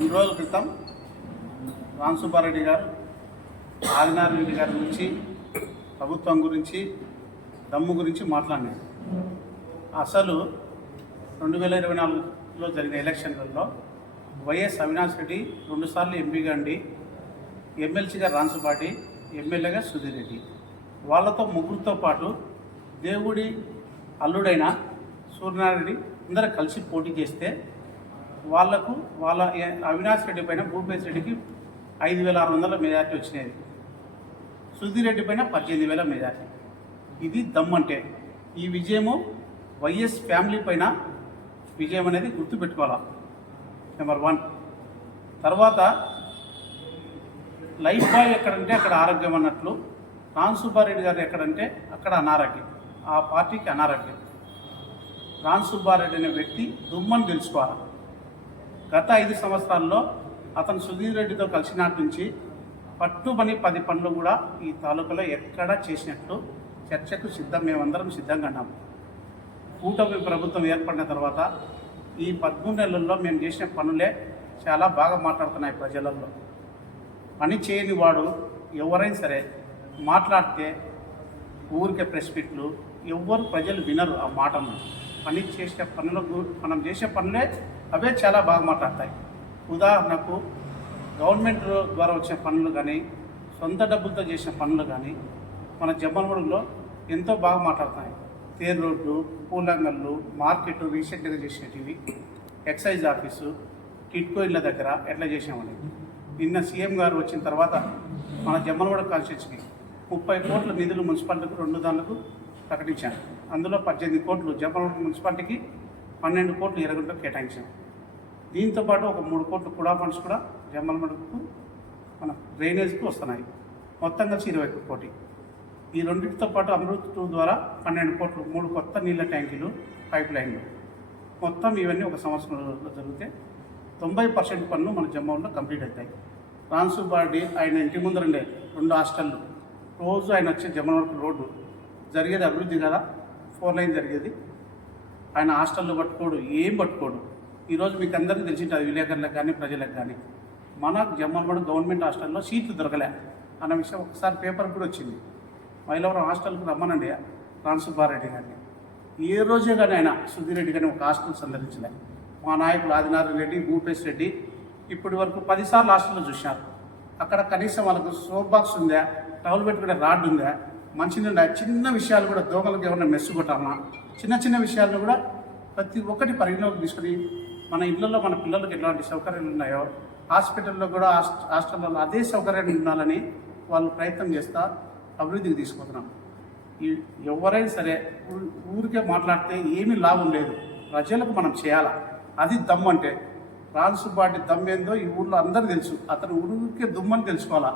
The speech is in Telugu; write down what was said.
రెండు రోజుల క్రితం రామ్ సుబ్బారెడ్డి గారు ఆదినారాయణ రెడ్డి గారి గురించి ప్రభుత్వం గురించి దమ్ము గురించి మాట్లాడినారు. అసలు రెండు వేల ఇరవై నాలుగులో జరిగిన ఎలక్షన్లలో వైఎస్ అవినాష్ రెడ్డి రెండుసార్లు ఎంపీగా అండి ఎమ్మెల్సీగా రాన్సుబాటి ఎమ్మెల్యేగా సుధీర్ రెడ్డి. వాళ్ళతో ముగ్గురితో పాటు దేవుడి అల్లుడైన సూర్యనారాయణ రెడ్డి అందరూ కలిసి పోటీ చేస్తే వాళ్ళకు వాళ్ళ అవినాష్ రెడ్డి పైన భూపేశ్ రెడ్డికి ఐదు వేల ఆరు వందల మెజార్టీ వచ్చినాయి. సుధీర్ రెడ్డి పైన పద్దెనిమిది వేల మెజార్టీ. ఇది దమ్మంటే ఈ విజయము వైఎస్ ఫ్యామిలీ పైన విజయం అనేది గుర్తుపెట్టుకోవాలి? నెంబర్ వన్ తర్వాత లైఫ్ బాయ్ ఎక్కడంటే అక్కడ ఆరోగ్యం అన్నట్లు రామ్ సుబ్బారెడ్డి గారు ఎక్కడంటే అక్కడ అనారోగ్యం. ఆ పార్టీకి అనారోగ్యం. రామ్ సుబ్బారెడ్డి అనే వ్యక్తి దుమ్మని తెలుసుకోవాలి గత ఐదు సంవత్సరాల్లో అతను సుధీర్ రెడ్డితో కలిసినాటి నుంచి పట్టుమని పది పనులు కూడా ఈ తాలూకాలో ఎక్కడా చేసినట్లు చర్చకు సిద్ధం మేమందరం సిద్ధంగా ఉన్నాము కూటమి ప్రభుత్వం ఏర్పడిన తర్వాత ఈ పదమూడు నెలల్లో మేము చేసిన పనులే చాలా బాగా మాట్లాడుతున్నాయి ప్రజలలో. పని చేయని వాడు ఎవరైనా సరే మాట్లాడితే ఊరికే ప్రెస్ మీట్లు ఎవ్వరు ప్రజలు వినరు ఆ మాటలను. పని చేసే పనులకు మనం చేసే పనులే అవే చాలా బాగా మాట్లాడతాయి. ఉదాహరణకు గవర్నమెంట్ ద్వారా వచ్చే పనులు కానీ సొంత డబ్బులతో చేసిన పనులు కానీ మన జమ్మలమడుగులో ఎంతో బాగా మాట్లాడతాయి. తేరు రోడ్డు పూలంగళ్ళు మార్కెట్ రీసెంట్గా చేసేటివి ఎక్సైజ్ ఆఫీసు టిట్కో ఇళ్ళ దగ్గర ఎట్లా చేసామని నిన్న సీఎం గారు వచ్చిన తర్వాత మన జమ్మలవాడ కాన్స్టిట్యూన్సీకి ముప్పై కోట్ల నిధులు మున్సిపాలిటీకి రెండు దానికి ప్రకటించాను అందులో పద్దెనిమిది కోట్లు జమ్మలవాడ మున్సిపాలిటీకి పన్నెండు కోట్లు ఎరగంటలో కేటాయించాం దీంతో పాటు ఒక మూడు కోట్లు కుడా ఫండ్స్ కూడా జమ్మలమడుగుకు మన డ్రైనేజ్కి వస్తున్నాయి. మొత్తం కలిసి ఇరవై ఒక్క కోటి. ఈ రెండింటితో పాటు అమృత్ టూ ద్వారా పన్నెండు కోట్లు మూడు కొత్త నీళ్ళ ట్యాంకీలు పైప్ లైన్లు. మొత్తం ఇవన్నీ ఒక సంవత్సరంలో జరిగితే తొంభై పర్సెంట్ పన్ను మన జమ్మూలో కంప్లీట్ అవుతాయి. రాన్సుబార్డి ఆయన ఇంటి ముందరండే రెండు హాస్టళ్ళు. రోజు ఆయన వచ్చే జమ్మల వరకు రోడ్డు జరిగేది అభివృద్ధి కదా? ఫోర్ లైన్ జరిగేది. ఆయన హాస్టల్లో పట్టుకోడు ఏం పట్టుకోడు. ఈరోజు మీకు అందరికీ తెలిసింటుంది విలేకరులకు కానీ ప్రజలకు కానీ. మన జమ్మలమడు గవర్నమెంట్ హాస్టల్లో సీట్లు దొరకలే. అన్న విషయం ఒకసారి పేపర్ కూడా వచ్చింది. మైలవరం హాస్టల్కి రమ్మనండి రామ్ సుబ్బారెడ్డి గారిని. ఏ రోజే కానీ ఆయన సుధీర్ రెడ్డి గారిని ఒక హాస్టల్ సందర్శించలే. మా నాయకులు ఆదినారాయణ రెడ్డి భూపేష్ రెడ్డి ఇప్పటి వరకు పదిసార్లు హాస్టల్లో చూశారు. అక్కడ కనీసం వాళ్ళకు సోప్ బాక్స్ ఉందా? టవల్ పెట్టుకునే రాడ్ ఉందా? మంచినీళ్ళ చిన్న విషయాలు కూడా దోమలకు ఏమైనా మెచ్చుకుంటామా? చిన్న చిన్న విషయాలను కూడా ప్రతి ఒక్కటి పరిగణలోకి తీసుకుని మన ఇళ్ళలో మన పిల్లలకు ఎలాంటి సౌకర్యాలు ఉన్నాయో హాస్పిటల్లో కూడా హాస్టల్లో అదే సౌకర్యాలు ఉండాలని వాళ్ళు ప్రయత్నం చేస్తా అభివృద్ధికి తీసుకుంటున్నాం ఈ ఎవరైనా సరే ఊరికే మాట్లాడితే ఏమీ లాభం లేదు. ప్రజలకు మనం చేయాలా. అది దమ్ము అంటే. రాజసుబ్బాటి దమ్ ఏందో ఈ ఊళ్ళో అందరూ తెలుసు. అతను ఊరికే దుమ్మని తెలుసుకోవాలా?